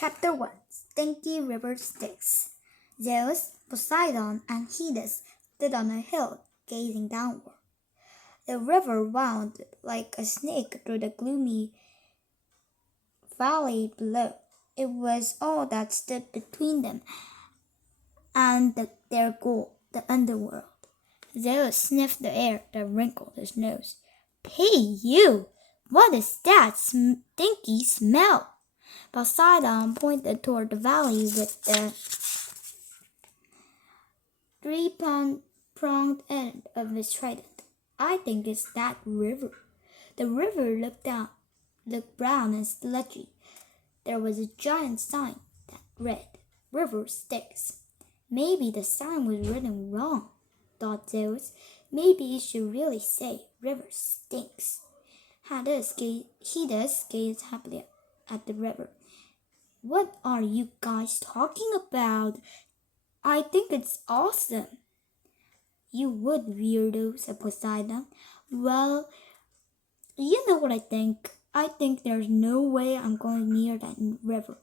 Chapter 1 Stinky River Styx. Zeus, Poseidon, and Hades stood on a hill, gazing downward. The river wound like a snake through the gloomy valley below. It was all that stood between them and their goal, the underworld. Zeus sniffed the air, then wrinkled his nose. "Hey, you! What is that stinky smell?" Poseidon pointed toward the valley with the three-pronged end of his trident. "I think it's that river." The river looked brown and sludgy. There was a giant sign that read, "River Styx." Maybe the sign was written wrong, thought Zeus. Maybe it should really say, "River stinks." Hades gazed happily at the river. "What are you guys talking about? I think it's awesome." "You would, weirdo," said Poseidon. "Well, you know what I think. I think there's no way I'm going near that river.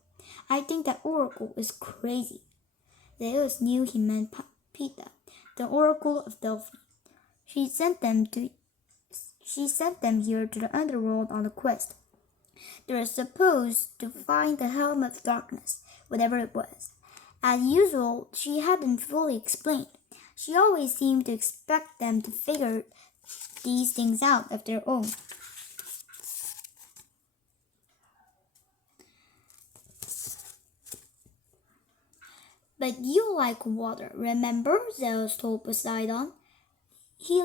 I think that oracle is crazy." Zeus knew he meant Pita, the oracle of Delphi. She sent them here to the underworld on a quest. They were supposed to find the Helm of Darkness, whatever it was. As usual, she hadn't fully explained. She always seemed to expect them to figure these things out of their own. "But you like water, remember?" Zeus told Poseidon. He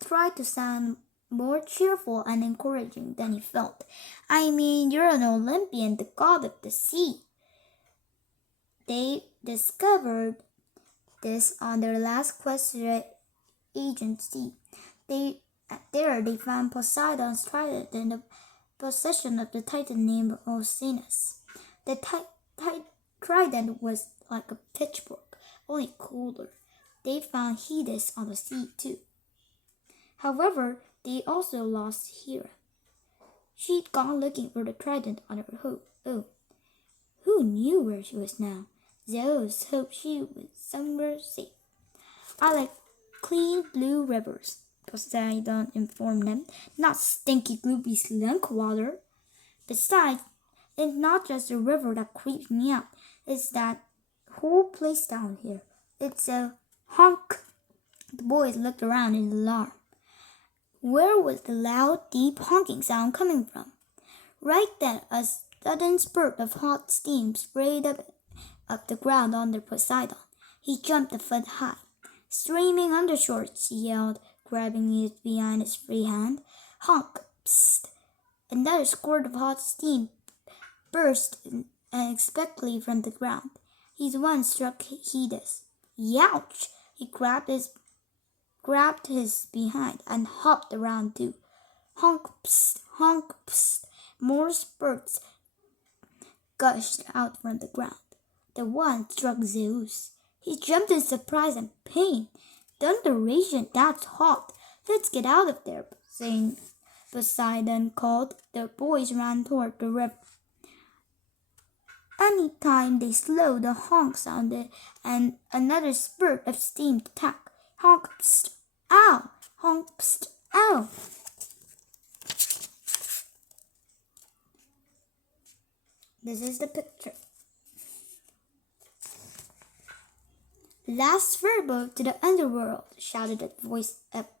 tried to sound more cheerful and encouraging than he felt. "I mean, you're an Olympian, the god of the sea." They discovered this on their last quest to the Aegean Sea. There they found Poseidon's trident in the possession of the titan named Oceanus. The trident was like a pitchfork, only colder. They found Hades on the sea too. However, they also lost Hera. She'd gone looking for the trident on her own. Who knew where she was now? Zeus hoped she was somewhere safe. "I like clean blue rivers," Poseidon informed them, "not stinky, gloopy slunk water. Besides, it's not just the river that creeps me out. It's that whole place down here. It's a honk." The boys looked around in alarm. Where was the loud, deep honking sound coming from? Right then, a sudden spurt of hot steam sprayed up the ground under Poseidon. He jumped a foot high. "Streaming undershorts," he yelled, grabbing it behind his free hand. "Honk! Psst!" Another squirt of hot steam burst unexpectedly from the ground. His one struck Hades. "Youch!" He grabbed his behind and hopped around too. "Honk! Psst! Honk! Psst!" More spurts gushed out from the ground. The one struck Zeus. He jumped in surprise and pain. "Thunderation, that's hot. Let's get out of there," Poseidon called. The boys ran toward the river. Any time they slowed, the honk sounded and another spurt of steam attacked. "Honk, psst, ow! Honk, psst, ow!" This is the picture. "Last furboat to the underworld," shouted a voice up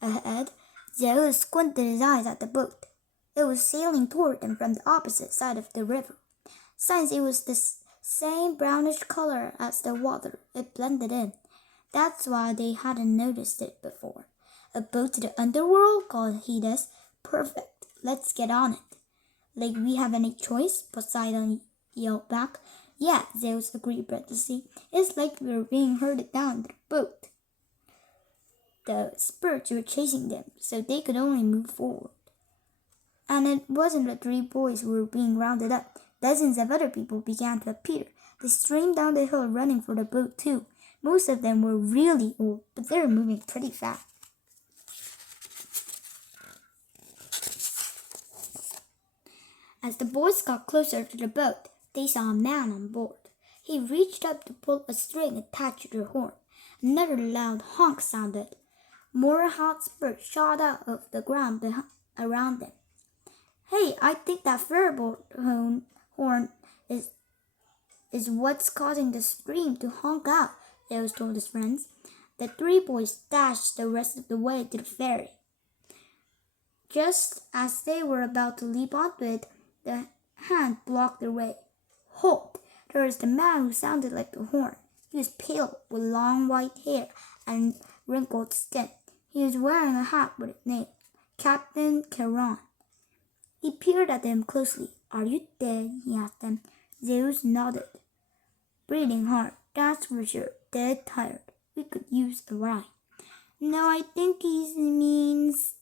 ahead. Zeus squinted his eyes at the boat. It was sailing toward them from the opposite side of the river. Since it was the same brownish color as the water, it blended in. That's why they hadn't noticed it before. "A boat to the underworld?" called Hades. "Perfect. Let's get on it." "Like we have any choice?" Poseidon yelled back. "Yeah," Zeus agreed breathlessly. "It's like we were being herded down to the boat." The spurts were chasing them, so they could only move forward. And it wasn't the three boys who were being rounded up. Dozens of other people began to appear. They streamed down the hill running for the boat too. Most of them were really old, but they were moving pretty fast. As the boys got closer to the boat, they saw a man on board. He reached up to pull a string attached to the horn. Another loud honk sounded. More hot sparks shot out of the ground around them. Hey, I think that firebolt horn is what's causing the stream to honk out, Zeus told his friends. The three boys dashed the rest of the way to the ferry. Just as they were about to leap onto it, the hand blocked their way. Halt! There is the man who sounded like the horn. He was pale, with long white hair and wrinkled skin. He was wearing a hat with a name, Captain Charon. He peered at them closely. Are you dead? He asked them. Zeus nodded. Breathing hard, that's for sure. Dead tired. We could use a ride. No, I think he means...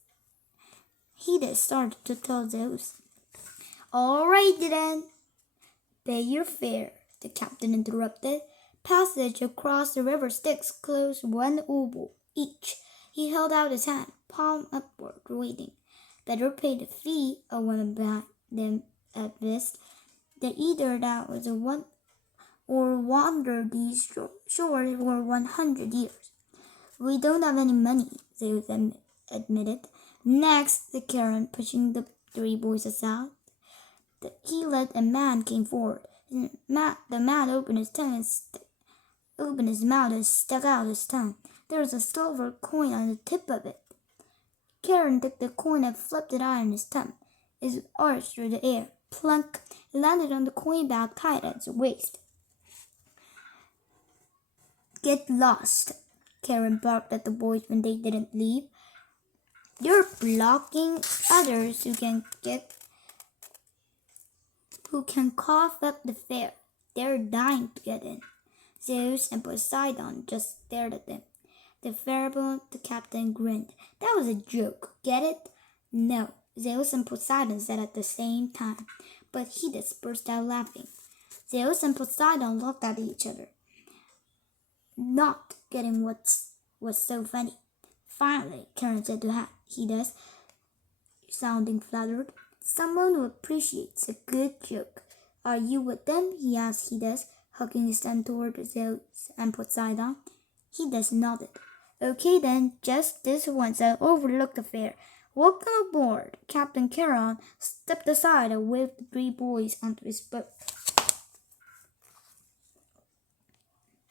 Hades started to tell Zeus. All right then. Pay your fare, the captain interrupted. Passage across the river Styx closed 1 oboe each. He held out his hand, palm upward, waiting. Better pay the fee, a woman behind them advised. That either that was a one or wander these shores for 100 years. We don't have any money, Zeus admitted. Next, the Charon, pushing the three boys aside. He let a man came forward. The man opened his mouth and stuck out his tongue. There was a silver coin on the tip of it. Charon took the coin and flipped it out on his tongue. It arched through the air. Plunk! It landed on the coin bag tied at his waist. Get lost, Charon barked at the boys when they didn't leave. You're blocking others who can cough up the fare. They're dying to get in. Zeus and Poseidon just stared at them. The firebolt, the captain grinned. That was a joke. Get it? No, Zeus and Poseidon said at the same time. But Hades burst out laughing. Zeus and Poseidon looked at each other, not getting what was so funny. Finally, Charon said to Hades, sounding flattered, someone who appreciates a good joke. Are you with them? He asked Hades, hugging his hand toward Zeus and Poseidon. Hades nodded. Okay then, just this once I'll overlook the fare. Welcome aboard. Captain Charon stepped aside and waved the three boys onto his boat.